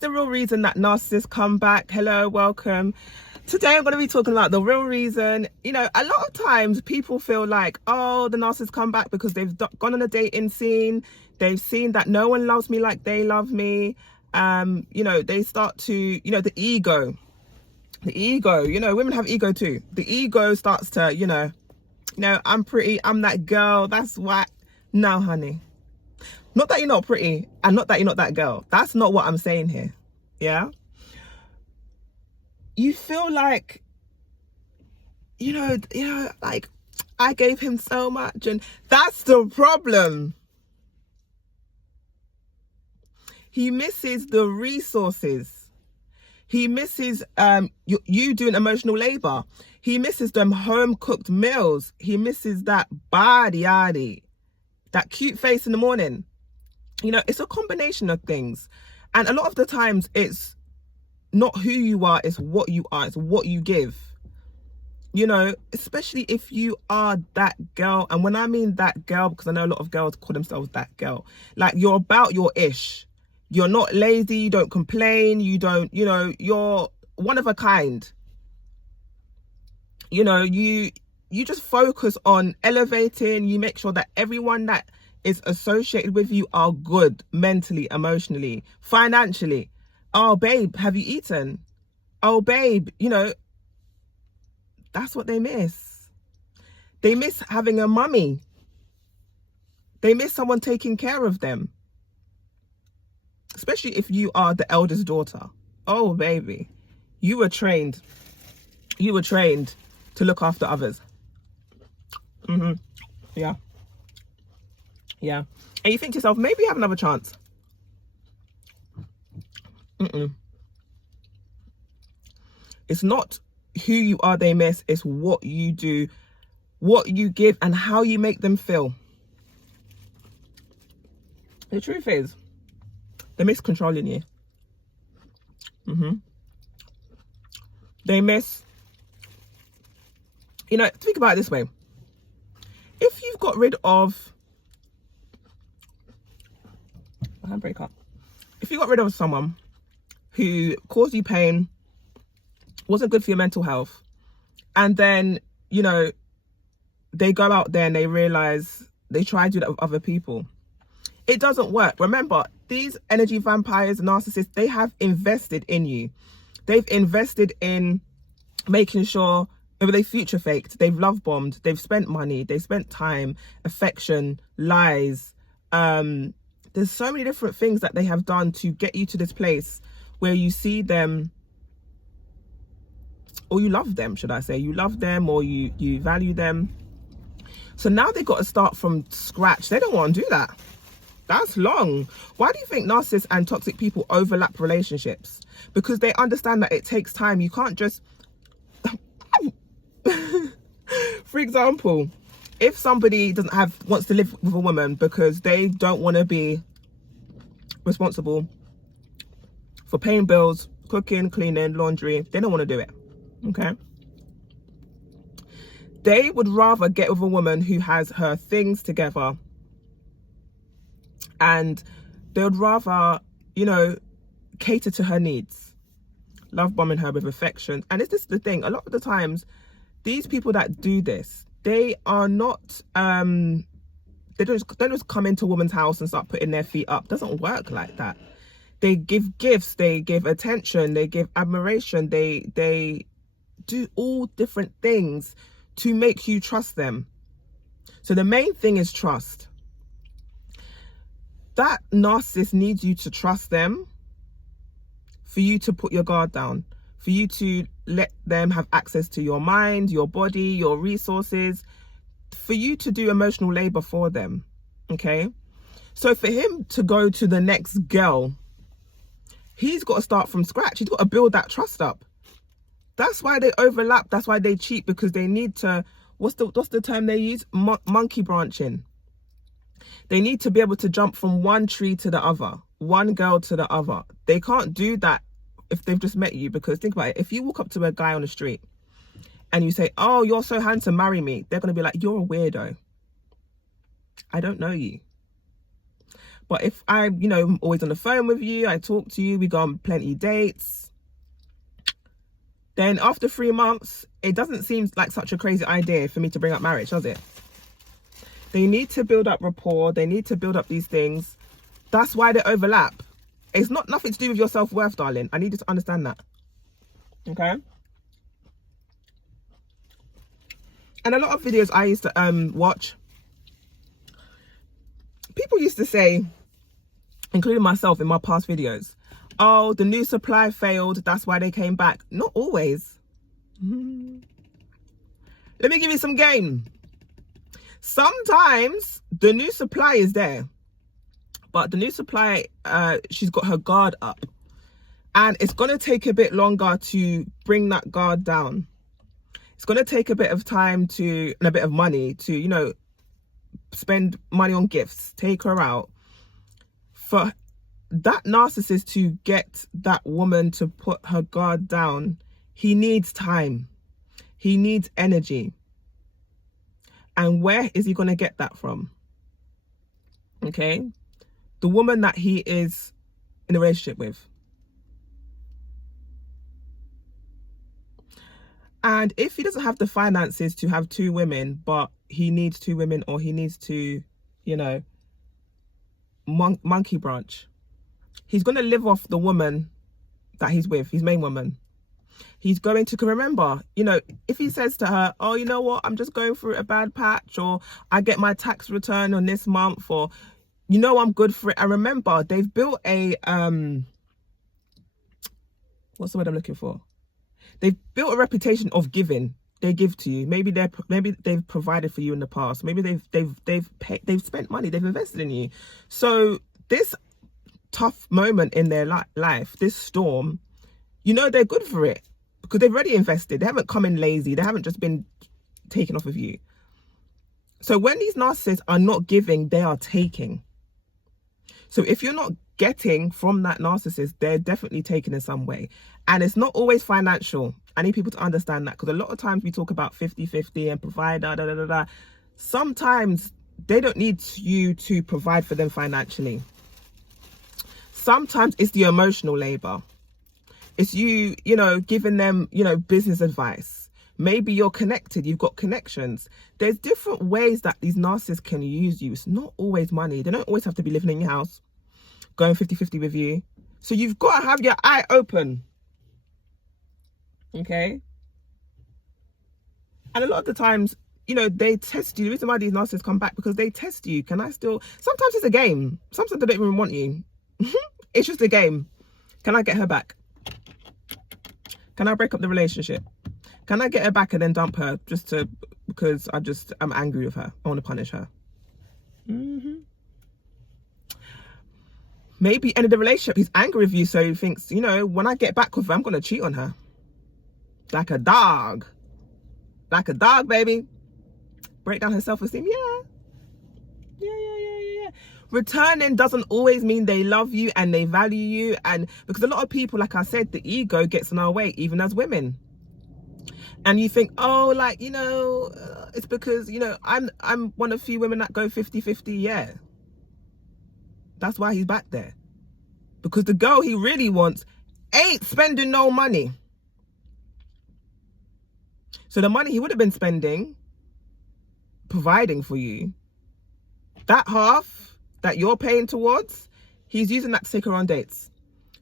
is the real reason that narcissists come back. Hello, welcome. Today I'm going to be talking about the real reason. You know, a lot of times people feel like, oh, the narcissists come back because they've gone on a dating scene. They've seen that no one loves me like they love me. You know, they start to, you know, the ego, you know, women have ego too. The ego starts to, you know, I'm pretty, I'm that girl. That's why. No, honey. Not that you're not pretty and not that you're not that girl. That's not what I'm saying here. Yeah. You feel like, you know, like I gave him so much, and that's the problem. He misses the resources. He misses you doing emotional labor. He misses them home cooked meals. He misses that body, that cute face in the morning. You know, it's a combination of things. And a lot of the times it's not who you are, it's what you are, it's what you give. You know, especially if you are that girl. And when I mean that girl, because I know a lot of girls call themselves that girl, like you're about your ish. You're not lazy, you don't complain, you don't, you know, you're one of a kind. You know, you just focus on elevating, you make sure that everyone that is associated with you are good mentally, emotionally, financially. Oh, babe, have you eaten? Oh, babe, you know, that's what they miss. They miss having a mummy. They miss someone taking care of them. Especially if you are the eldest daughter. Oh, baby, you were trained to look after others. Yeah. Yeah. And you think to yourself, maybe you have another chance. It's not who you are they miss, it's what you do, what you give, and how you make them feel. The truth is, they miss controlling you. They miss, you know, think about it this way. If you've got rid of handbrake, if you got rid of someone who caused you pain, wasn't good for your mental health, and then, you know, they go out there and they realize they try to do that with other people, it doesn't work. Remember, these energy vampires, narcissists, they have invested in you. They've invested in making sure, maybe they future faked, they've love bombed, they've spent money, they've spent time, affection, lies. There's so many different things that they have done to get you to this place where you see them, or you love them, should I say. You love them, or you value them. So now they've got to start from scratch. They don't want to do that. That's long. Why do you think narcissists and toxic people overlap relationships? Because they understand that it takes time. You can't just... For example, if somebody wants to live with a woman because they don't want to be responsible for paying bills, cooking, cleaning, laundry, they don't want to do it. Okay? They would rather get with a woman who has her things together, and they would rather, you know, cater to her needs, love bombing her with affection. And it's just the thing, a lot of the times, these people that do this, they are not, they don't just come into a woman's house and start putting their feet up. It doesn't work like that. They give gifts, they give attention, they give admiration, they do all different things to make you trust them. So the main thing is trust. That narcissist needs you to trust them for you to put your guard down, for you to let them have access to your mind, your body, your resources, for you to do emotional labor for them. Okay? So for him to go to the next girl, he's got to start from scratch. He's got to build that trust up. That's why they overlap. That's why they cheat, because they need to, what's the term they use? Monkey branching. They need to be able to jump from one tree to the other, one girl to the other. They can't do that if they've just met you, because think about it. If you walk up to a guy on the street and you say, oh, you're so handsome, marry me, they're going to be like, you're a weirdo. I don't know you. But if I'm, always on the phone with you, I talk to you, we go on plenty dates, then after 3 months, it doesn't seem like such a crazy idea for me to bring up marriage, does it? They need to build up rapport. They need to build up these things. That's why they overlap. It's not nothing to do with your self-worth, darling. I need you to understand that. Okay? And a lot of videos I used to watch, people used to say, including myself in my past videos, oh, the new supply failed, that's why they came back. Not always. Let me give you some game. Sometimes the new supply is there, but the new supply, she's got her guard up, and it's going to take a bit longer to bring that guard down. It's going to take a bit of time and a bit of money to, spend money on gifts, take her out. For that narcissist to get that woman to put her guard down, he needs time. He needs energy. And where is he going to get that from? Okay? The woman that he is in a relationship with. And if he doesn't have the finances to have 2 women, but he needs 2 women, or he needs to, monkey branch, he's going to live off the woman that he's with, his main woman. He's going to remember, if he says to her, oh, you know what, I'm just going through a bad patch, or I get my tax return on this month, or, I'm good for it. And remember, they've built a, what's the word I'm looking for? They've built a reputation of giving. They give to you. Maybe they've provided for you in the past. Maybe they've spent money. They've invested in you. So this tough moment in their life, this storm, they're good for it because they've already invested. They haven't come in lazy. They haven't just been taken off of you. So when these narcissists are not giving, they are taking. So if you're not getting from that narcissist, they're definitely taking in some way. And it's not always financial. I need people to understand that, because a lot of times we talk about 50-50 and provider, Sometimes they don't need you to provide for them financially. Sometimes it's the emotional labor. It's you, giving them, business advice. Maybe you're connected, you've got connections. There's different ways that these narcissists can use you. It's not always money. They don't always have to be living in your house, going 50-50 with you. So you've got to have your eye open. Okay? And a lot of the times, they test you. The reason why these narcissists come back, because they test you. Sometimes it's a game. Sometimes they don't even want you. It's just a game. Can I get her back? Can I break up the relationship? Can I get her back and then dump her because I'm angry with her? I want to punish her. Maybe end of the relationship, he's angry with you, so he thinks, when I get back with her, I'm going to cheat on her. Like a dog. Like a dog, baby. Break down her self-esteem. Yeah. Returning doesn't always mean they love you and they value you. And because a lot of people, like I said, the ego gets in our way, even as women. And you think, oh, it's because, I'm one of few women that go 50-50. Yeah. That's why he's back there. Because the girl he really wants ain't spending no money. So the money he would have been spending, providing for you, that half that you're paying towards, he's using that to take her on dates.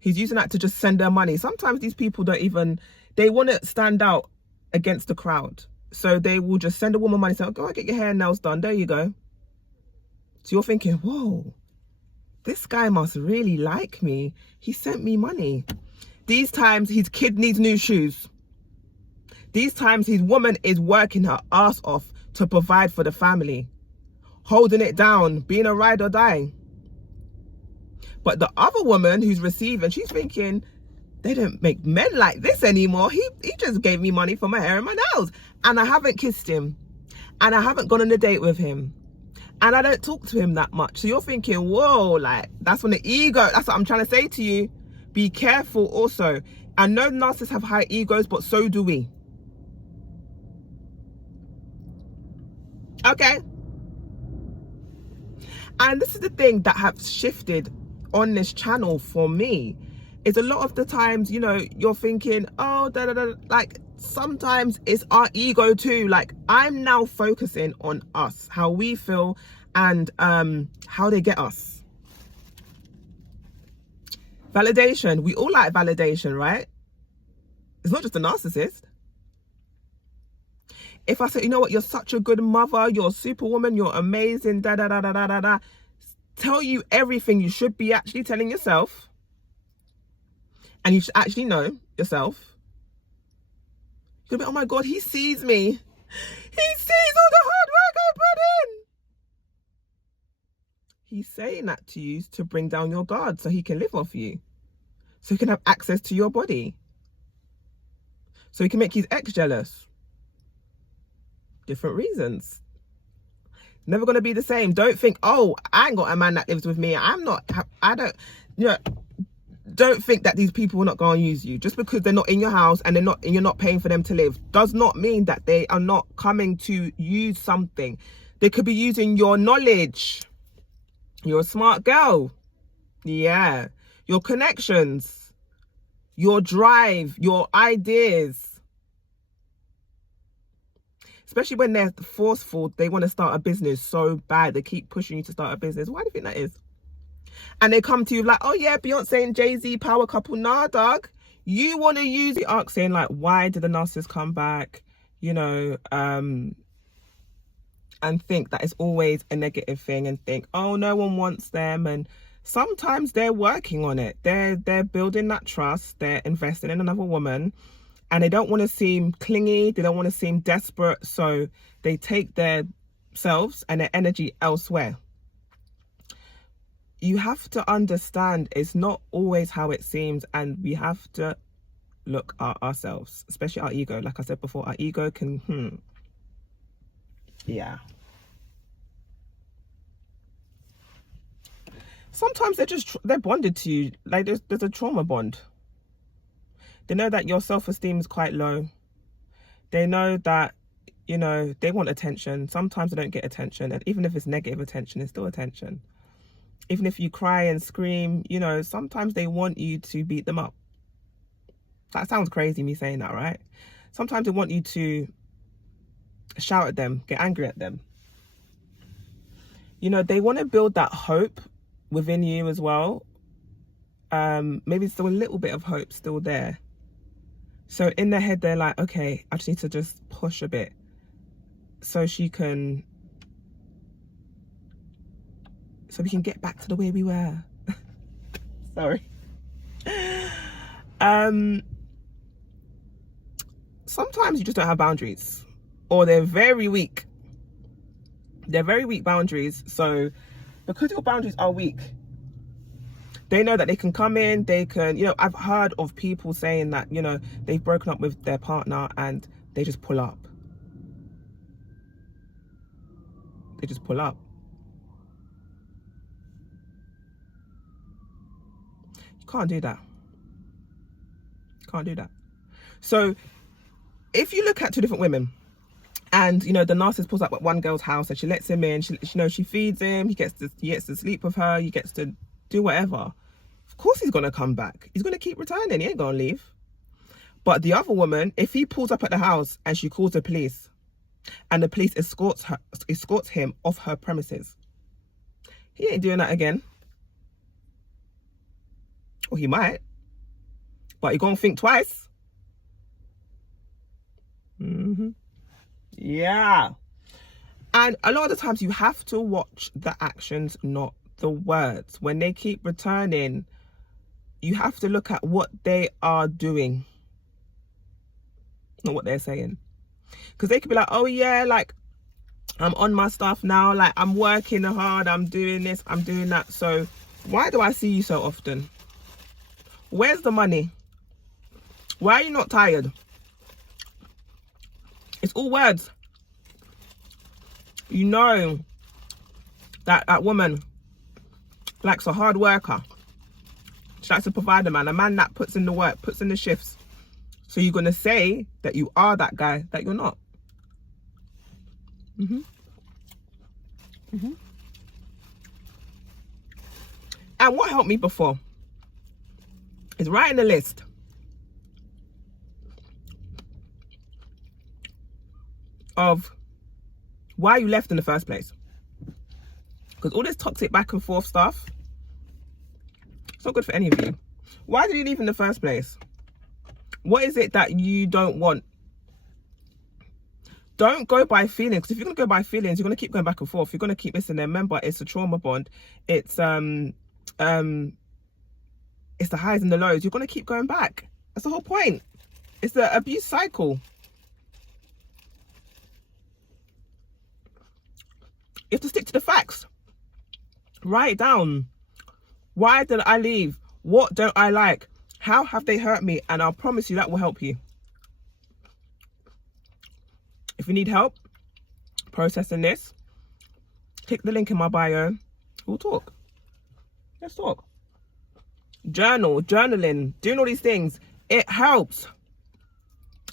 He's using that to just send her money. Sometimes these people they want to stand out against the crowd. So they will just send a woman money, say, oh, go get your hair and nails done. There you go. So you're thinking, whoa, this guy must really like me. He sent me money. These times his kid needs new shoes. These times his woman is working her ass off to provide for the family, holding it down, being a ride or die. But the other woman who's receiving, she's thinking, they don't make men like this anymore. He just gave me money for my hair and my nails, and I haven't kissed him, and I haven't gone on a date with him, and I don't talk to him that much. So you're thinking, whoa, that's when the ego, that's what I'm trying to say to you. Be careful also. I know narcissists have high egos, but so do we. Okay? And this is the thing that has shifted on this channel for me, is a lot of the times, you know, you're thinking, oh, da, da, da, like sometimes it's our ego too. Like I'm now focusing on us, how we feel, and how they get us. Validation. We all like validation, right? It's not just a narcissist. If I say, you know what, you're such a good mother, you're a superwoman, you're amazing, da da da da da da da, tell you everything you should be actually telling yourself, and you should actually know yourself. You'll be, oh my God, he sees me. He sees all the hard work I put in. He's saying that to you to bring down your guard so he can live off you. So he can have access to your body. So he can make his ex jealous. Different reasons. Never going to be the same. Don't think, oh, I ain't got a man that lives with me. I don't, you know, don't think that these people will not go and use you. Just because they're not in your house and you're not paying for them to live does not mean that they are not coming to use something. They could be using your knowledge. You're a smart girl. Yeah. Your connections, your drive, your ideas. Especially when they're forceful, they want to start a business so bad. They keep pushing you to start a business. Why do you think that is? And they come to you like, oh yeah, Beyonce and Jay-Z power couple. Nah, dog. You want to use it, asking like, why did the narcissist come back? You know, and think that it's always a negative thing, and think, oh, no one wants them. And sometimes they're working on it. They're building that trust. They're investing in another woman. And they don't want to seem clingy. They don't want to seem desperate. So they take themselves and their energy elsewhere. You have to understand it's not always how it seems. And we have to look at ourselves, especially our ego. Like I said before, our ego can, yeah. Sometimes they're bonded to you. Like there's a trauma bond. They know that your self-esteem is quite low. They know that, you know, they want attention. Sometimes they don't get attention. And even if it's negative attention, it's still attention. Even if you cry and scream, you know, sometimes they want you to beat them up. That sounds crazy, me saying that, right? Sometimes they want you to shout at them, get angry at them. You know, they want to build that hope within you as well. Maybe still a little bit of hope still there. So in their head, they're like, okay, I just need to just push a bit so we can get back to the way we were. Sorry. Sometimes you just don't have boundaries, or they're very weak. They're very weak boundaries. So because your boundaries are weak, they know that they can come in, they can, you know, I've heard of people saying that, you know, they've broken up with their partner and they just pull up. They just pull up. You can't do that. You can't do that. So if you look at two different women, and, you know, the narcissist pulls up at one girl's house and she lets him in, she you know, she feeds him, he gets to sleep with her, he gets to do whatever. Of course he's going to come back. He's going to keep returning. He ain't going to leave. But the other woman, if he pulls up at the house and she calls the police and the police escorts him off her premises, he ain't doing that again. Or he might. But you're going to think twice. Yeah. And a lot of the times you have to watch the actions, not the words. When they keep returning, you have to look at what they are doing, not what they're saying. Because they could be like, oh yeah, like I'm on my stuff now, like I'm working hard, I'm doing this, I'm doing that. So why do I see you so often? Where's the money? Why are you not tired? It's all words. You know that woman likes a hard worker. She likes to provide a man that puts in the work, puts in the shifts. So you're going to say that you are that guy that you're not. And what helped me before is writing a list of why you left in the first place. Because all this toxic back and forth stuff, it's not good for any of you. Why did you leave in the first place? What is it that you don't want? Don't go by feelings. Because if you're going to go by feelings, you're going to keep going back and forth. You're going to keep missing them. Remember, it's a trauma bond. It's the highs and the lows. You're going to keep going back. That's the whole point. It's the abuse cycle. You have to stick to the facts. Write it down. Why did I leave? What don't I like? How have they hurt me? And I'll promise you that will help you. If you need help processing this, click the link in my bio. We'll talk. Let's talk. Journaling, doing all these things. It helps.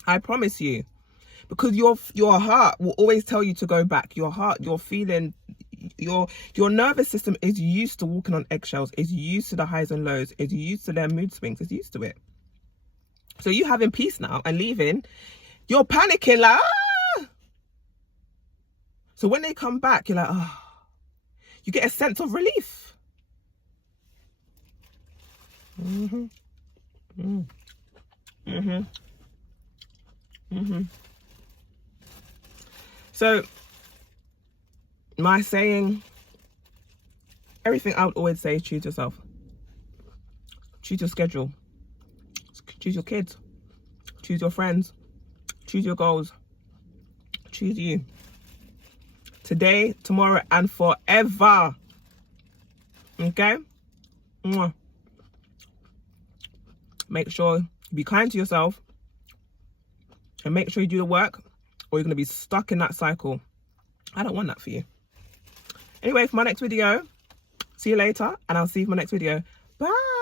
I promise you. Because your heart will always tell you to go back. Your heart, your feeling, your nervous system is used to walking on eggshells. Is used to the highs and lows. Is used to their mood swings. It's used to it. So you having peace now and leaving, you're panicking like, ah! So when they come back, you're like, oh, you get a sense of relief. So my saying, everything I would always say is choose yourself. Choose your schedule. Choose your kids. Choose your friends. Choose your goals. Choose you. Today, tomorrow, and forever. Okay? Mwah. Make sure you be kind to yourself. And make sure you do the work, or you're going to be stuck in that cycle. I don't want that for you. Anyway, for my next video, see you later, and I'll see you for my next video. Bye.